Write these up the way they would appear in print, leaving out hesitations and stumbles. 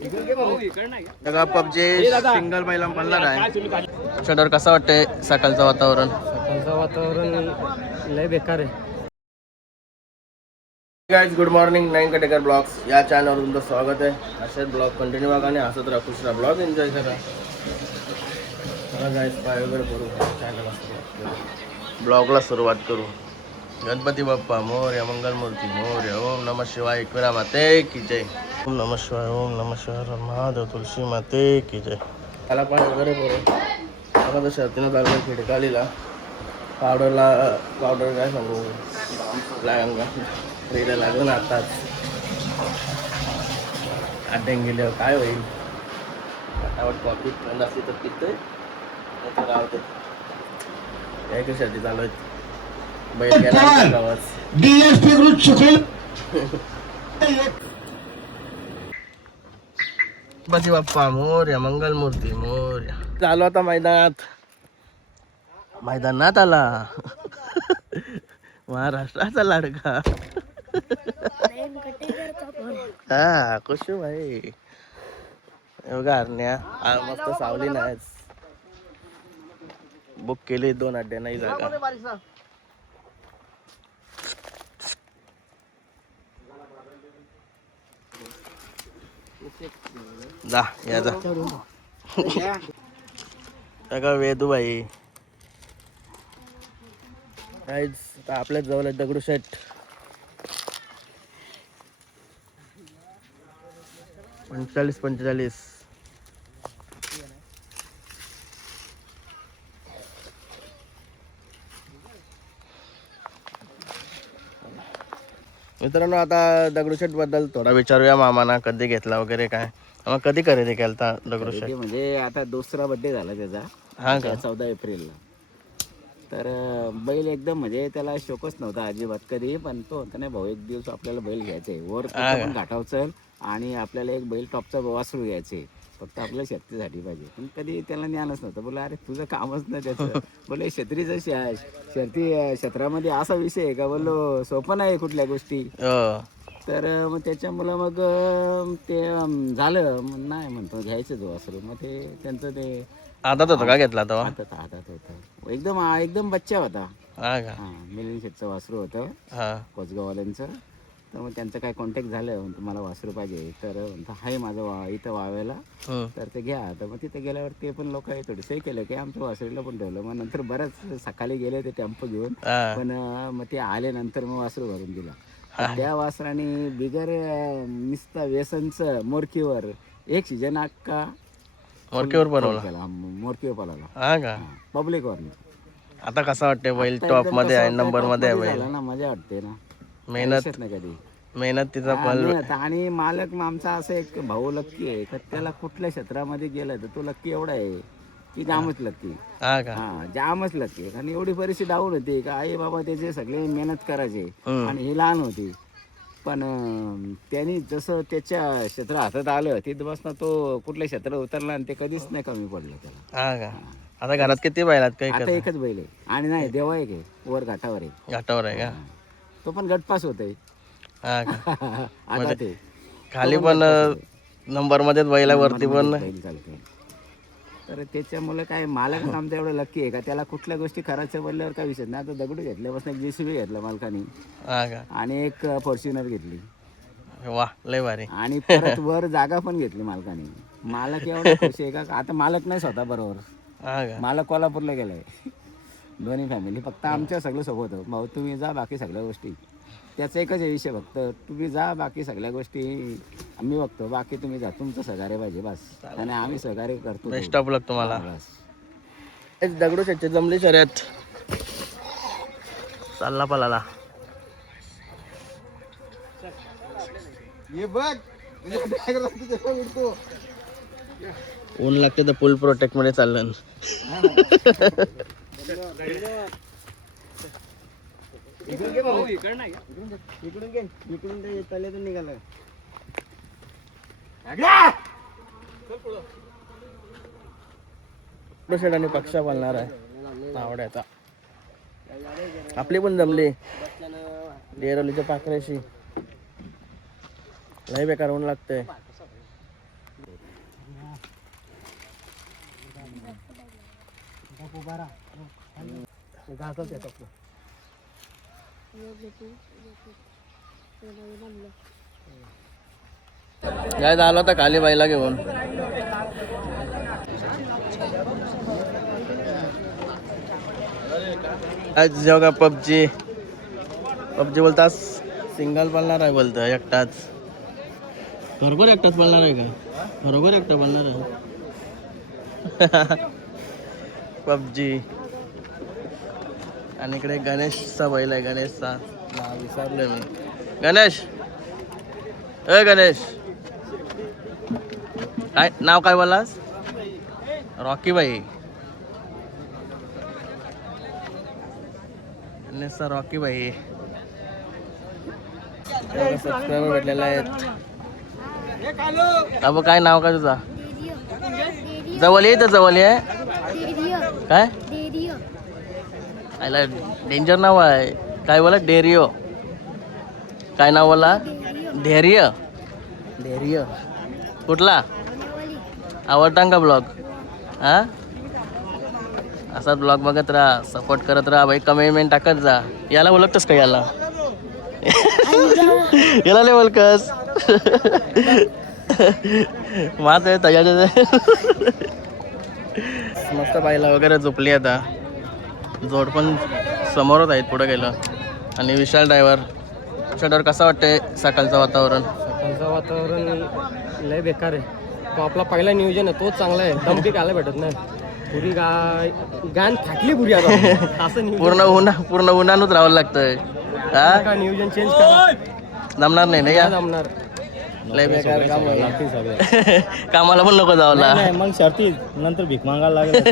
PUBG single पहिला पडणार आहे. शटर कसं वाटतंय सकाळचं वातावरण? सकाळचं वातावरण लय बेकार आहे. Guys good morning. Nine Katekar blogs या चॅनलवर तुमचं स्वागत आहे. असेच ब्लॉग कंटिन्यू बघा आणि हसत राहा, खुश राहा, ब्लॉग एन्जॉय करा. चला गाइज पाय वगैरे करू, चॅनलला ब्लॉगला सुरुवात करू. गणपती बाप्पा मोरया, मंगलमूर्ती मोरया. ओम नमः शिवाय, एकविरा माते की जय. ओम नमः शिवाय, ओम नमः शिवाय, महादेव तुलसी माते की जय. त्याला पाय वगैरे करू. आता तर शर्तीनं चाललं खिडकालीला पावडर काय सांगू रेडा लागून आताच आड्यान गेल्यावर काय होईल. फटाफट कॉफी थंड असली तर पितोय, नाही तर राहते. काय कशासाठी चालू आहेत? बैल गेला गावात. गणपती बाप्पा मोरया, मंगलमूर्ती मोरया. चालू आता मैदानात आला महाराष्ट्राचा लाडका. हा खुश भाई बघा हरण्या मस्त सावली नाही. बुक केली 2 अड्ड्या, नाही जागा. जा या जा का वेदू भाई. काहीच आपल्याच जवळ दगडूशेठ. पंचेचाळीस मित्रांनो, आता दगडूशेठ बद्दल थोडा विचारूया मामाना. कधी घेतला वगैरे काय, मग कधी खरेदी केलता दगडूशेठ? म्हणजे आता दुसरा बड्डे झाला त्याचा. हा का? 14 एप्रिलला. तर बैल एकदम म्हणजे त्याला शोकच नव्हता अजिबात कधी. पण तो होता नाही भाऊ, एक दिवस आपल्याला बैल घ्यायचे वर पण घाटाव चल, आणि आपल्याला एक बैल टॉपचा वासरू घ्यायचे, फक्त आपल्या शेतीसाठी पाहिजे. पण कधी त्याला ज्ञानच नव्हतं. बोला अरे तुझं कामच नाही त्याचं. बोले शेतीचं शर्ती क्षेत्रामध्ये असा विषय आहे का? बोललो सोपं नाही कुठल्या गोष्टी. तर मग त्याच्यामुळं मग ते झालं. नाही म्हणतो घ्यायचं तो वासरू. मग ते त्यांचं ते आदत होतं का घेतला तो? आदत होतं. एकदम बच्चा होता. हा का? मिलिंद शेठचं वासरू होतं, कोचगाववाल्यांचं. तर मग त्यांचं काय कॉन्टॅक्ट झालं, तुम्हाला वासरू पाहिजे तर हाय माझं इथं वाव्याला, तर ते घ्या. तर मग तिथे गेल्यावर ते पण लोक थोडंसं केलं की आमच्या वासरूला पण ठेवलं. मग नंतर बऱ्याच सकाळी गेले ते टेम्पो घेऊन, पण मग ते आल्यानंतर मग वासरू भरून दिला. त्या वासराने बिगर निस्ता व्यसनचं मोरकीवर एक सीजन अक्का मोरकीवर बनवला. मोरकीवर पळाला. हा का? पब्लिक वर. आता कसं वाटते बैल? टॉप मध्ये आहे, नंबर मध्ये आहे बैल. ना मजा वाटते ना. मेहनत नाही कधी मेहनत तिचा फल. आणि मालक आमचा असं एक भाऊ लक्की आहे का, त्याला कुठल्या क्षेत्रामध्ये गेलं तर तो लक्की एवढा आहे की जामच लक्की. हा का? हा जामच लक्की. आणि एवढी परिस्थिती डाऊन होती का आई बाबा त्याचे सगळे मेहनत करायचे आणि ही लहान होती. पण त्यांनी जसं त्याच्या क्षेत्र हातात आलं तिथपासून तो कुठल्या क्षेत्रात उतरला आणि ते कधीच नाही कमी पडलं त्याला. हा का? आता घरात किती बैल आहेत? काही आता एकच बैल आहे. आणि नाही देवा एक आहे, वर घाटावर आहे. घाटावर आहे का? तो पण गटपास होतोय. हा का? आता ते खाली पण नंबर मध्ये बैला, वरती पण. बैल चालतोय. तर त्याच्यामुळे काय मालक आमचा एवढं लक्की आहे का त्याला कुठल्या गोष्टी करायच्या बोलल्यावर काय विषय नाही. आता दगडू घेतल्यापासून एक JCB घेतला मालकानी, आणि एक फॉर्च्युनर घेतली. वा लय भारी. आणि परत वर जागा पण घेतली मालकाने. मालक एवढा खुश आहे का आता मालक नाही स्वतः बरोबर. मालक कोल्हापूरला गेलाय. दोन्ही फॅमिली. फक्त आमच्या सगळं सोबत भाऊ तुम्ही जा, बाकी सगळ्या गोष्टी त्याचा एकच आहे विषय. फक्त तुम्ही जा, बाकी सगळ्या गोष्टी आम्ही बघतो. बाकी तुम्ही जा, तुमचं सहकार्य पाहिजे बस. आणि आम्ही सहकार्य करतो. बेस्ट ऑफ लक तुम्हाला. दगडूशेठची जमली शर्यत. चालला पलाला. ऊन लागते तर फुल प्रोटेक्ट मध्ये चाललं. इकडून निघाला. आणि पक्षा पालणार आहे आवड्याचा. आपली पण जमली डेरवलीच्या पाखऱ्याशी. लय बेकार ऊन लागतंय. काय झालं तर खाली बाईला घेऊन आज जेव्हा पबजी बोलतास सिंगल पळणार आहे बोलतं एकटाच खरोखर एकटाच पळणार आहे का खरोखर एकटा पळणार आहे पबजी आणि इकडे गणेशचा बैल आहे गणेशचा नाव विसरलोय मी गणेश गणेश काय नाव काय बोललास रॉकी बाई गणेशचा रॉकी बाई सबस्क्रायबर भेटलेला आहेत अब काय नाव काय तुझा जवळ ये तर जवळ ये काय आयला डेंजर नाव आहे काय बोला डेरियो काय नाव बोला धैर्य धैर्य कुठला आवडता का ब्लॉग हा असाच ब्लॉग बघत राहा सपोर्ट करत राहा भाई कमेंट टाकत जा याला ओळखतस का याला याला नाही ओळखस मात आहे त्याच्या मस्त बाईला वगैरे झोपली आता जोड पण समोरच आहेत पुढे गेलं आणि विशाल ड्रायव्हर कसं वाटतंय सकाळचं वातावरण सकाळचं वातावरण लय बेकार आहे तो आपला पहिला नियोजन आहे तोच चांगला आहे दमपी खायला भेटत नाही पुरी गाण फाटली पुरी आता असं पूर्ण उन्हानच राहावं लागतंय का नियोजन चेंज करा जमणार नाही या जमणार लय बेकार काम कामाला पण नको जावला मग शर्ती नंतर भीक मागायला लागेल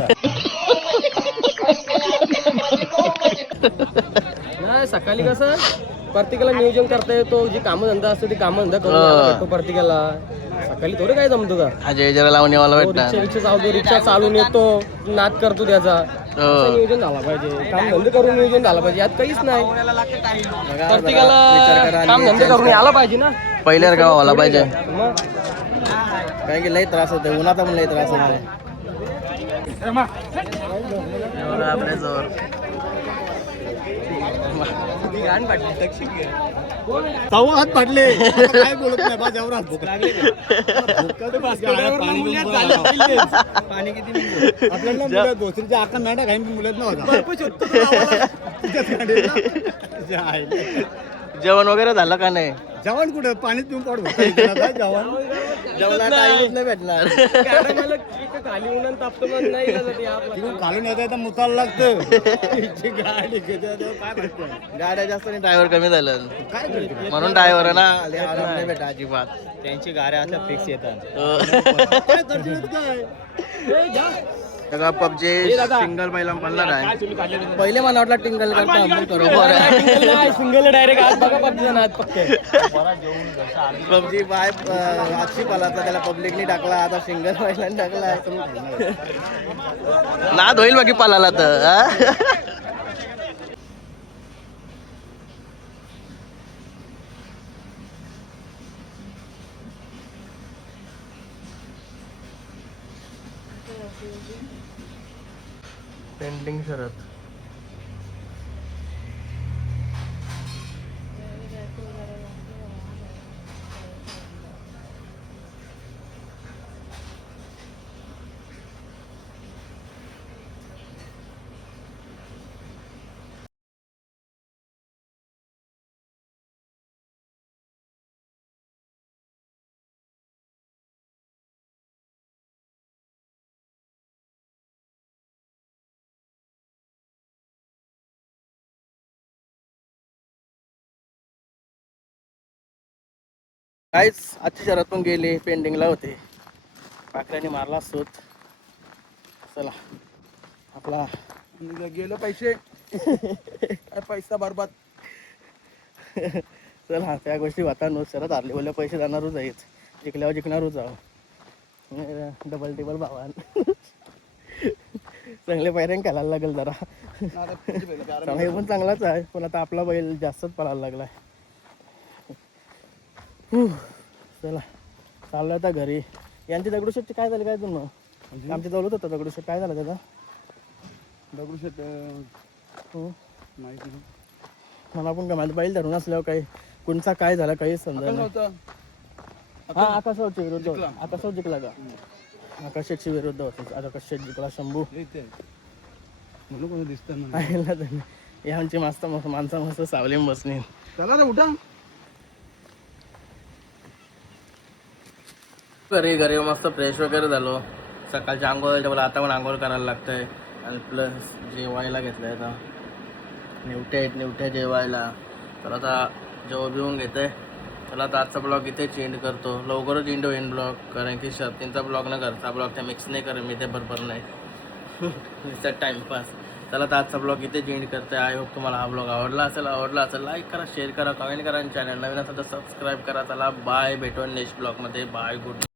नाही सकाळी कसं प्रत्येकाला नियोजन करता येतो जी कामधंदा असतो ती कामधंदा करून यायला भेटतो प्रत्येकाला सकाळी थोडं काय जमतो का अजय जरा लावून यावाला भेटणार रिक्षा चालून येतो नाद करतो त्याचा असं नियोजन झाला पाहिजे कामधंदे करून नियोजन झाला पाहिजे यात काहीच नाही प्रत्येकाला कामधंदे करून यायला पाहिजे ना पहिल्या का व्हायला पाहिजे मग कारण की लई त्रास होते उन्हाचा पण लई त्रास होते आपल्या जोर तवा हात फाटले काय बोलत नाही बा जेवढा भूक लागली पाणी किती आपल्याला दोसरीच्या आकार नाही टाकाय मुलात नव्हता जेवण वगैरे झालं का नाही जेवण कुठं पाणीच पिऊन पोट जेवणाला टाइमच नाही भेटणार खाली उन्हान तापतो नाही खालून येता मुताला लागतं गाड्या जास्त नाही ड्रायव्हर कमी झालं म्हणून ड्रायव्हर ना आराम नाही भेटा अजिबात त्यांची गाड्या आता फिक्स येतात पबजी सिंगल पहिला पडणार आहे पहिले मला वाटलं टिंगल करता बरोबर सिंगल डायरेक्ट आज बघा पबजी बाय आजची पालाचा त्याला पब्लिकनी टाकला आता सिंगल पहिला टाकला नाद होईल बाकी पालाला तर पेंटिंग शरत काहीच आजची शरद पण गेली पेंडिंगला होते पाकऱ्याने मारला सूत चला आपला गेलं पैसे पैसा बरबाद चला त्या गोष्टी वातावरण शरद हारले बोलले पैसे जाणारच आहेत जिंकल्यावर जिंकणारच आहो डबल टेबल भावान चांगले पैऱ्यान घालायला लागेल जरा हे पण चांगलाच आहे पण आता आपला बैल जास्तच पळायला लागलाय चला चाललं आता घरी यांची दगडूशेठची काय झाली काय तुम्ही आमच्या जवळ होतं दगडूशेठ काय झालं त्याचा दगडूशेठ हो. माहिती मला पण काय माझं बैल धरून असल्यावर काही कोणचा काय झाला काहीच समजा होतं हा आकाशवाडच्या विरुद्ध होता. आकाशवाड जिंकला का आकाश शेटच्या विरुद्ध होते आकाश शेट जिंकला शंभू म्हणून कोणी दिसतं ना पाहिला तुम्ही हे आमची मस्त माणसं मस्त सावलीम बसणे चला रे उठा घरी मस्त फ्रेश वगैरे झालो सकाळची आंघोळ मला आता पण आंघोळ करायला लागतंय आणि प्लस जेवायला घेतलंय आता निवट्या जेवायला तर आता जेव्हा बिवून घेते चला आता आजचा ब्लॉग इथे एंड करतो लवकरच एंड होईन ब्लॉग कारण की शर्तींचा ब्लॉग न करता ब्लॉग त्या मिक्स नाही करेन मी ते बरोबर नाही नुसतं टाईमपास चला तर आजचा ब्लॉग इथे एंड करते आय होप तुम्हाला हा ब्लॉग आवडला असेल लाईक करा शेअर करा कमेंट करा आणि चॅनल नवीन असेल तर सबस्क्राईब करा चला बाय भेटून नेक्स्ट ब्लॉगमध्ये बाय गुड